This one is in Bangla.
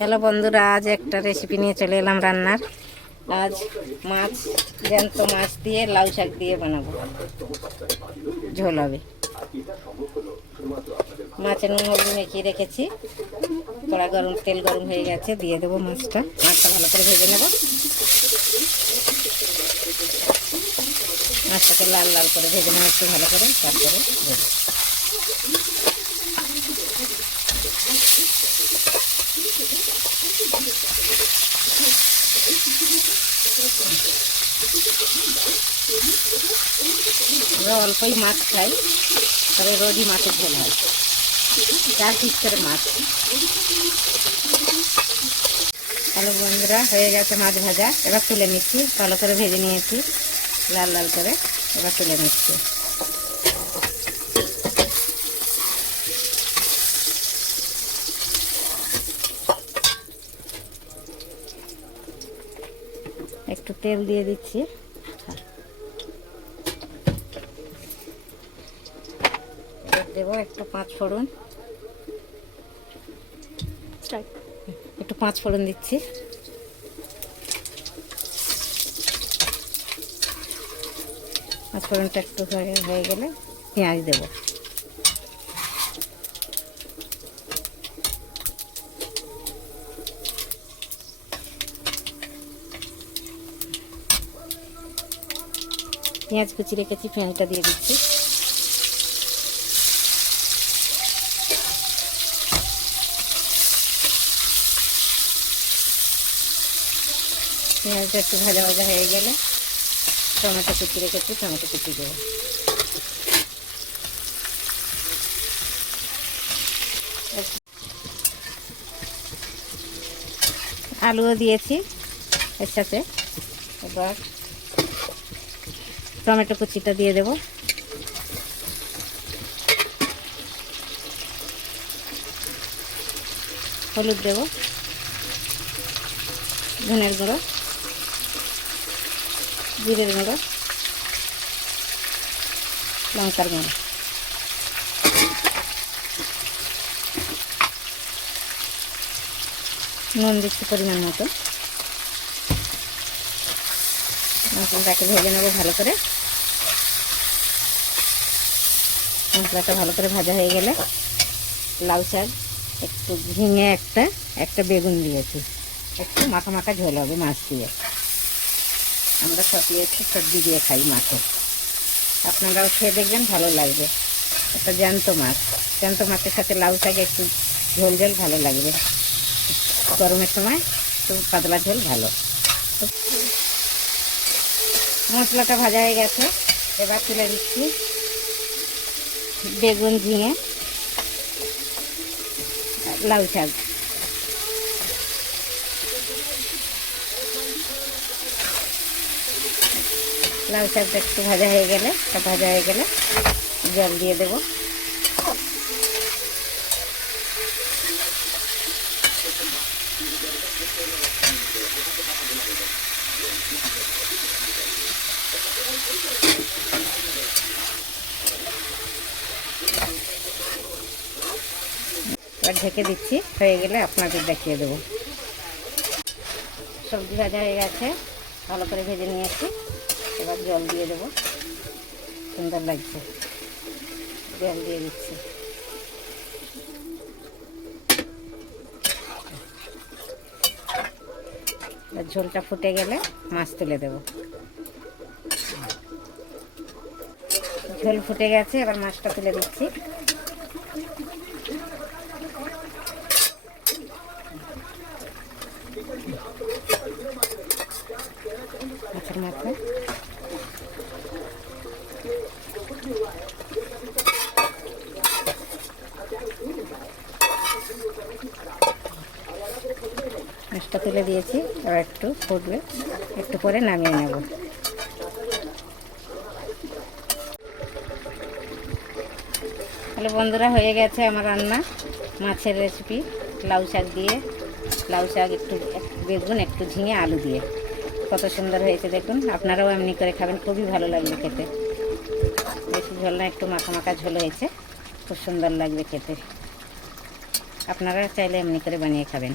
হ্যালো বন্ধুরা, আজ একটা রেসিপি নিয়ে চলে এলাম রান্নার। আজ মাছ, জ্যান্ত মাছ দিয়ে লাউ শাক দিয়ে বানাবো, ঝোল হবে। মাছে নুন হলুদ মেখিয়ে রেখেছি, কড়া গরম, তেল গরম হয়ে গেছে, দিয়ে দেবো মাছটা ভালো করে ভেজে নেব। মাছটাকে লাল লাল করে ভেজে নেব একটু ভালো করে, তারপরে দেবো। আমরা অল্পই মাছ খাই, তবে রোজই মাছের ঝোল হয়। 4 পিস করে মাছ। ভালো বন্ধুরা, হয়ে গেছে মাছ ভাজা। এবার তুলে নিচ্ছি, ভালো করে ভেজে নিয়েছি লাল লাল করে। এবার তুলে নিচ্ছি। একটু তেল দিয়ে দিচ্ছি, দেবো একটু 5 ফোড়ন, একটু 5 ফোড়ন দিচ্ছি। ফোড়নটা একটু হয়ে গেলে পেঁয়াজ দেবো। পেঁয়াজ কুচি রেখেছি, পেঁয়াজটা দিয়ে দিচ্ছি। পেঁয়াজটা একটু ভাজা ভাজা হয়ে গেলে টমেটো কুচি রেখেছি, টমেটো কুচি দেবো। আলুও দিয়েছি এর সাথে। এবার টমেটো কুচিটা দিয়ে দেবো। হলুদ দেবো, ধনের গুঁড়ো, জিরের গুঁড়ো, লঙ্কার গুঁড়ো। নুন দিচ্ছি পরিমাণ মতো। মশলাটাকে ভেজে নেবো ভালো করে। মশলাটা ভালো করে ভাজা হয়ে গেলে লাউ শাক, একটু ঝিঙে, একটা বেগুন দিয়েছি। একটু মাখা মাখা ঝোল হবে মাছ দিয়ে। আমরা সবজি দিয়ে খাই মাছে। আপনারাও খেয়ে দেখবেন, ভালো লাগবে। একটা জ্যান্ত মাছের সাথে লাউ শাক একটু ঝোল ঝোল ভালো লাগবে। গরমের সময় তো পাতলা ঝোল ভালো। মশলাটা ভাজা হয়ে গেছে, এবার তুলে দিচ্ছি বেগুন, ঝিঙে, লাউ শাক। লাউ শাকটা একটু ভাজা হয়ে গেলে জল দিয়ে দেবো। এবার ঢেকে দিচ্ছি, হয়ে গেলে আপনাদের দেখিয়ে দেবো। সবজি ভাজা হয়ে গেছে, ভালো করে ভেজে নিয়েছি। এবার জল দিয়ে দেবো, সুন্দর লাগছে। জল দিয়ে দিচ্ছি। ঝোলটা ফুটে গেলে মাছ তুলে দেব। ঝোল ফুটে গেছে, এবার মাছটা তুলে দিচ্ছি। মাছের মাথা মাছটা তুলে দিয়েছি। এবার একটু ফুটবে, একটু পরে নামিয়ে নেব। হ্যালো বন্ধুরা, হয়ে গেছে আমার রান্না, মাছের রেসিপি লাউ শাক দিয়ে। লাউ শাক, একটু বেগুন, একটু ঝিঙে, আলু দিয়ে কত সুন্দর হয়েছে দেখুন। আপনারাও এমনি করে খাবেন, খুবই ভালো লাগবে খেতে। বেশি ঝোল না, একটু মাখা মাখা ঝোল হয়েছে, খুব সুন্দর লাগবে খেতে। আপনারা চাইলে এমনি করে বানিয়ে খাবেন।